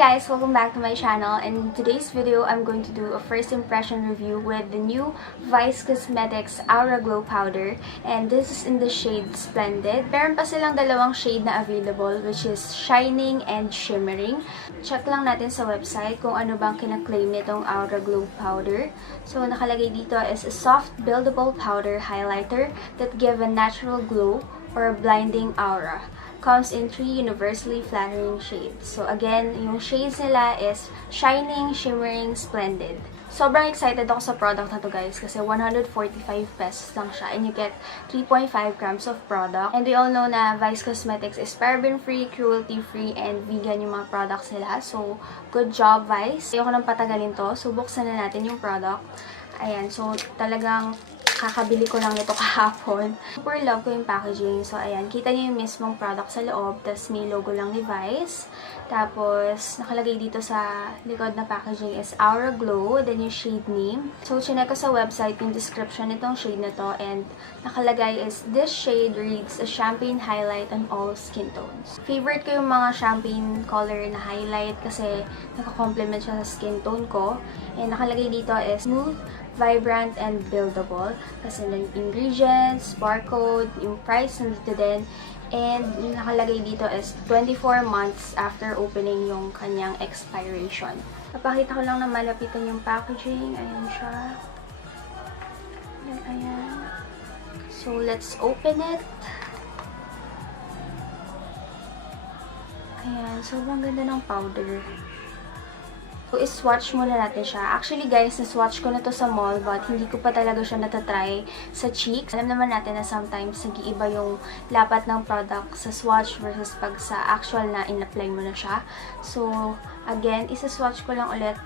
guys! Welcome back to my channel, and in today's video, I'm going to do a first impression review with the new Vice Cosmetics Aura Glow Powder, and this is in the shade Splendid. Meron pa silang dalawang shade na available, which is Shining and Shimmering. Check lang natin sa website kung ano bang kinaklaim nitong Aura Glow Powder. So, nakalagay dito is a soft, buildable powder highlighter that give a natural glow or a blinding aura. Comes in 3 universally flattering shades. So again, yung shades nila is Shining, Shimmering, Splendid. Sobrang excited ako sa product na to guys kasi 145 pesos lang siya and you get 3.5 grams of product. And we all know na Vice Cosmetics is paraben-free, cruelty-free, and vegan yung mga products nila. So, good job Vice. Ayoko nang patagalin to. So, buksan na natin yung product. Ayan, so talagang kakabili ko lang ito kahapon. Super love ko yung packaging. So, ayan. Kita niyo yung mismong product sa loob. Tapos, may logo lang ni Vice. Tapos, nakalagay dito sa likod na packaging is Aura Glow. Then, yung shade name. So, chinek ko sa website yung description nitong shade na to. And, nakalagay is, this shade reads a champagne highlight on all skin tones. Favorite ko yung mga champagne color na highlight kasi nakakomplement siya sa skin tone ko. And, nakalagay dito is smooth, vibrant, and buildable. Kasi yung ingredients, barcode, yung price nandito din. And yung nakalagay dito is 24 months after opening yung kanyang expiration. Napakita ko lang na malapitan yung packaging. Ayan siya. Ayan. So, let's open it. Ayan. Sobrang ganda ng powder. So, is-swatch muna natin siya. Actually, guys, na-swatch ko na to sa mall, but hindi ko pa talaga siya natatry sa cheeks. Alam naman natin na sometimes nag-iiba yung lapat ng product sa swatch versus pag sa actual na in-apply mo na siya. So, again, isa-swatch ko lang ulit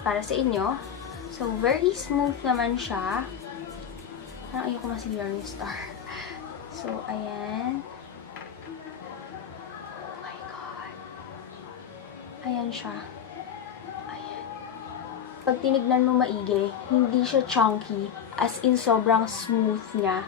para sa inyo. So, very smooth naman siya. Parang ayoko masigaw yung star. So, ayan. Oh my God. Ayan siya. Pag tinignan mo maigi, hindi siya chunky. As in, sobrang smooth niya.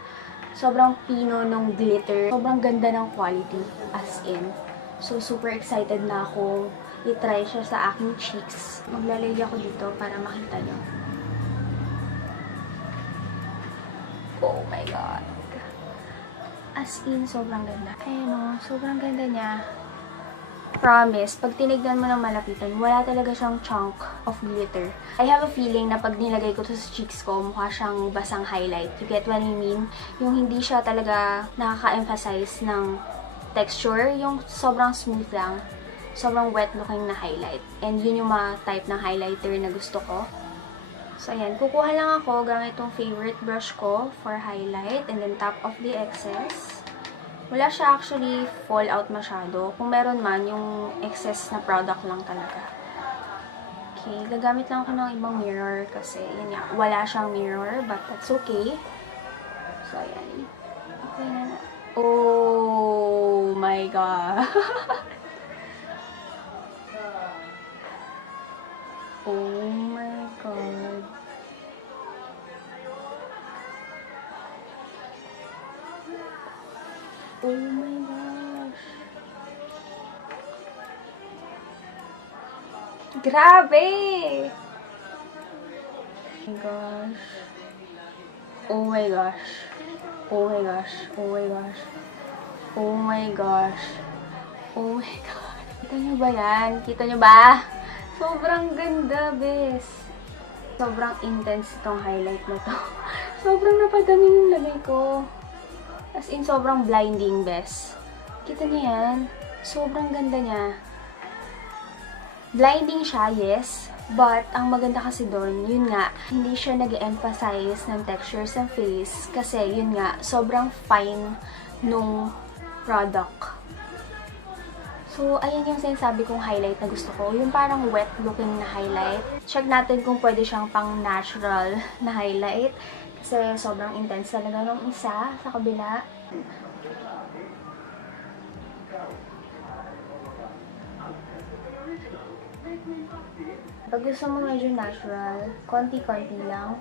Sobrang pino ng glitter. Sobrang ganda ng quality. As in. So, super excited na akong i-try siya sa aking cheeks. Maglalagay ako dito para makita nyo. Oh my God. As in, sobrang ganda. Ayan o, sobrang ganda niya. Promise, pag tinignan mo ng malapitan, wala talaga siyang chunk of glitter. I have a feeling na pag nilagay ko to sa cheeks ko, mukha siyang basang highlight. You get what I mean? Yung hindi siya talaga nakaka-emphasize ng texture, yung sobrang smooth lang, sobrang wet looking na highlight. And yun yung mga type ng highlighter na gusto ko. So, ayan. Kukuha lang ako gamit itong favorite brush ko for highlight and then top off the excess. Wala siya actually fall out masyado. Kung meron man, yung excess na product lang talaga. Okay, gagamit lang ako ng ibang mirror kasi yun nga, wala siyang mirror, but that's okay. So, ayan. Okay na. Oh my God. Oh my God. Oh my gosh. Grabe! Oh my gosh. Oh my gosh. Oh my gosh. Oh my gosh. Oh my gosh. Oh my God. Kita nyo ba yan? Kita nyo ba? Sobrang ganda, bes. Sobrang intense itong highlight na to. Sobrang napadami yung lagay ko. As in, sobrang blinding, bes. Kita niyo yan? Sobrang ganda niya. Blinding siya, yes. But, ang maganda kasi doon, yun nga, hindi siya nag-emphasize ng texture sa face. Kasi, yun nga, sobrang fine nung product. So, ayan yung sinasabi kong highlight na gusto ko. Yung parang wet looking na highlight. Check natin kung pwede siyang pang natural na highlight. Kasi sobrang intense talaga nung isa sa kabila. Pag gusto mo medyo natural, konti-konti lang.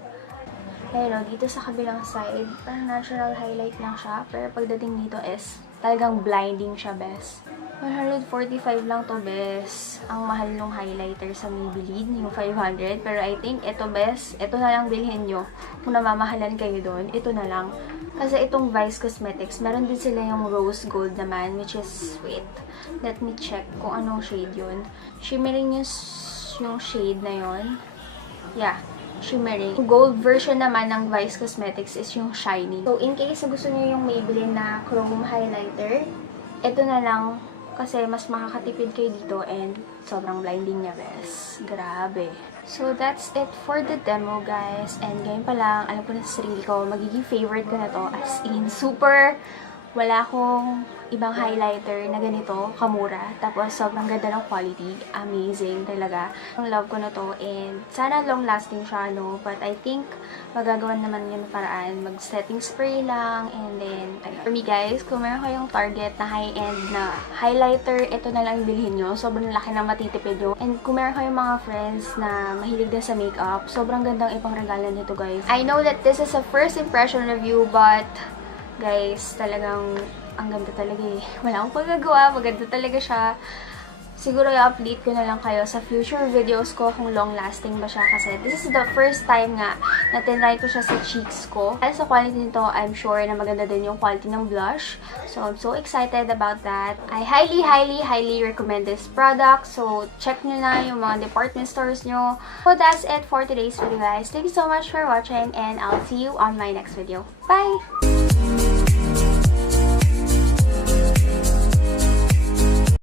Ayun o, dito sa kabilang side, parang natural highlight lang siya. Pero pagdating dito is talagang blinding siya, best. 145 lang to, bes. Ang mahal nung highlighter sa Maybelline, yung 500. Pero I think ito, bes, ito na lang bilhin nyo. Kung namamahalan kayo doon, ito na lang. Kasi itong Vice Cosmetics, meron din sila yung rose gold naman, which is, wait, let me check kung anong shade yun. Shimmering yung shade na yun. Yeah, shimmering. Gold version naman ng Vice Cosmetics is yung shiny. So, in case gusto nyo yung Maybelline na chrome highlighter, ito na lang. Kasi mas makakatipid kayo dito and sobrang blinding niya, bes. Grabe. So, that's it for the demo, guys. And ngayon pa lang, alam ko na sa sarili ko, magiging favorite ko na to. As in, super wala akong ibang highlighter na ganito, kamura. Tapos, sobrang ganda ng quality. Amazing talaga. Ang love ko na to. And sana long-lasting siya, no? But I think, magagawan naman yun paraan. Mag-setting spray lang. And then, for me, guys, kung meron kayong target na high-end na highlighter, ito na lang bilhin nyo. Sobrang laki na matitipid nyo. And kung meron kayong mga friends na mahilig din sa makeup, sobrang gandang ipang regalo nito, guys. I know that this is a first impression review, but guys, talagang ang ganda talaga eh. Wala akong pagagawa. Maganda talaga siya. Siguro i-update ko na lang kayo sa future videos ko kung long-lasting ba siya. Kasi this is the first time nga na tinry ko siya sa cheeks ko. Dahil sa quality nito, I'm sure na maganda din yung quality ng blush. So, I'm so excited about that. I highly recommend this product. So, check nyo na yung mga department stores nyo. So, that's it for today's video, guys. Thank you so much for watching and I'll see you on my next video. Bye!